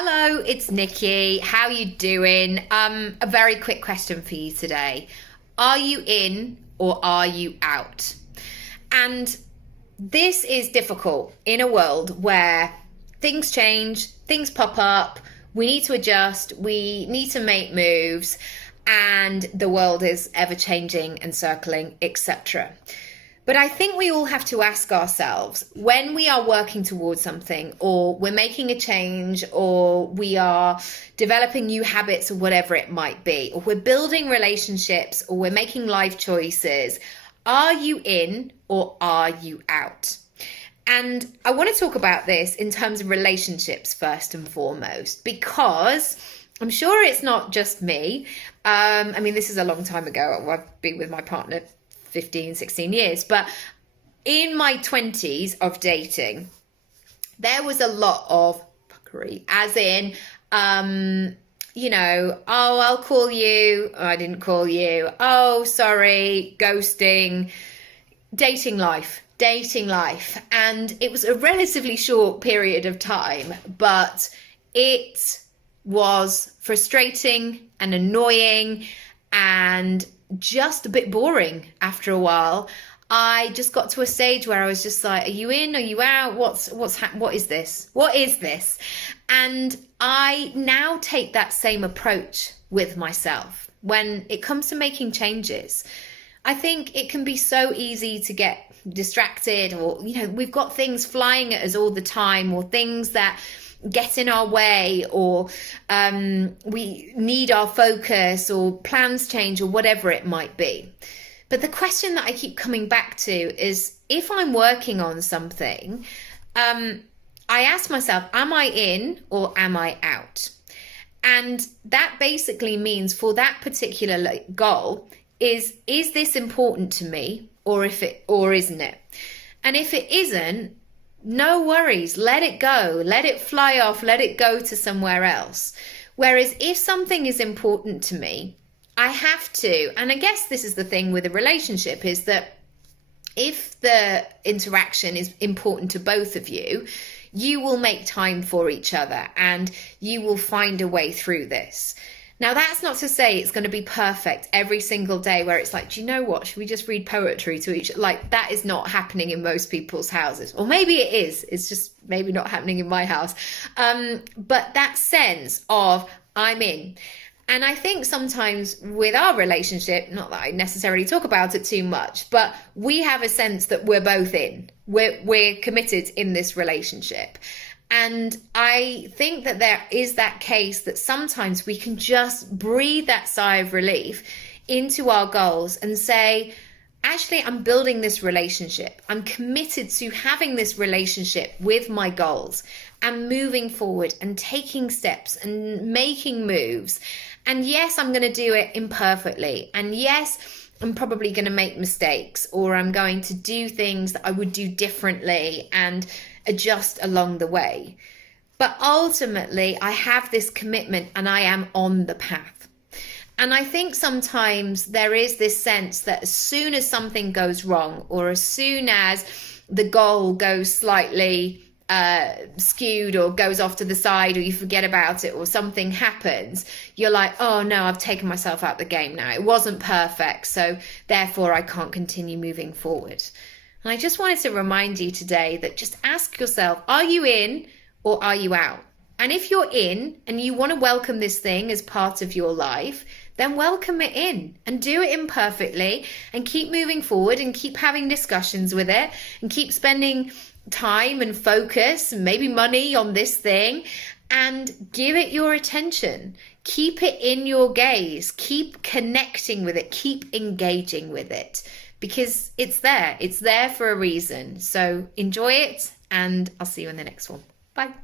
Hello, it's Nikki. How you doing? A very quick question for you today. Are you in or are you out? And this is difficult in a world where things change, things pop up, we need to adjust, we need to make moves, and the world is ever changing and circling, etc. But I think we all have to ask ourselves, when we are working towards something, or we're making a change, or we are developing new habits, or whatever it might be, or we're building relationships, or we're making life choices, are you in or are you out? And I want to talk about this in terms of relationships first and foremost, because I'm sure it's not just me. This is a long time ago. I've been with my partner 15, 16 years. But in my 20s of dating, there was a lot of fuckery, as in, oh, I'll call you. Oh, I didn't call you. Oh, sorry, ghosting, dating life. And it was a relatively short period of time, but it was frustrating and annoying and just a bit boring after a while. I just got to a stage where I was just like, are you in? Are you out? What is this? What is this? And I now take that same approach with myself when it comes to making changes. I think it can be so easy to get distracted, or, we've got things flying at us all the time, or things that get in our way, or we need our focus, or plans change, or whatever it might be. But the question that I keep coming back to is, if I'm working on something, I ask myself, am I in or am I out? And that basically means, for that particular goal, is this important to me, or isn't it? And if it isn't, no worries, let it go, let it fly off, let it go to somewhere else. Whereas if something is important to me, I have to, and I guess this is the thing with a relationship, is that if the interaction is important to both of you, you will make time for each other and you will find a way through this. Now, that's not to say it's going to be perfect every single day, where it's like, do you know what? Should we just read poetry to each other? Like, that is not happening in most people's houses. Or maybe it is. It's just maybe not happening in my house. But that sense of I'm in. And I think sometimes with our relationship, not that I necessarily talk about it too much, but we have a sense that we're both in. We're committed in this relationship. And I think that there is that case that sometimes we can just breathe that sigh of relief into our goals and say, actually, I'm building this relationship. I'm committed to having this relationship with my goals and moving forward and taking steps and making moves. And yes, I'm going to do it imperfectly. And yes, I'm probably going to make mistakes, or I'm going to do things that I would do differently and adjust along the way. But ultimately, I have this commitment and I am on the path. And I think sometimes there is this sense that as soon as something goes wrong, or as soon as the goal goes slightly skewed or goes off to the side, or you forget about it, or something happens, you're like, oh no, I've taken myself out the game now. It wasn't perfect, so therefore I can't continue moving forward. And I just wanted to remind you today that just ask yourself, are you in or are you out? And if you're in and you want to welcome this thing as part of your life, then welcome it in and do it imperfectly and keep moving forward and keep having discussions with it and keep spending time and focus and maybe money on this thing, and give it your attention. Keep it in your gaze. Keep connecting with it. Keep engaging with it, because it's there. It's there for a reason. So enjoy it, and I'll see you in the next one. Bye.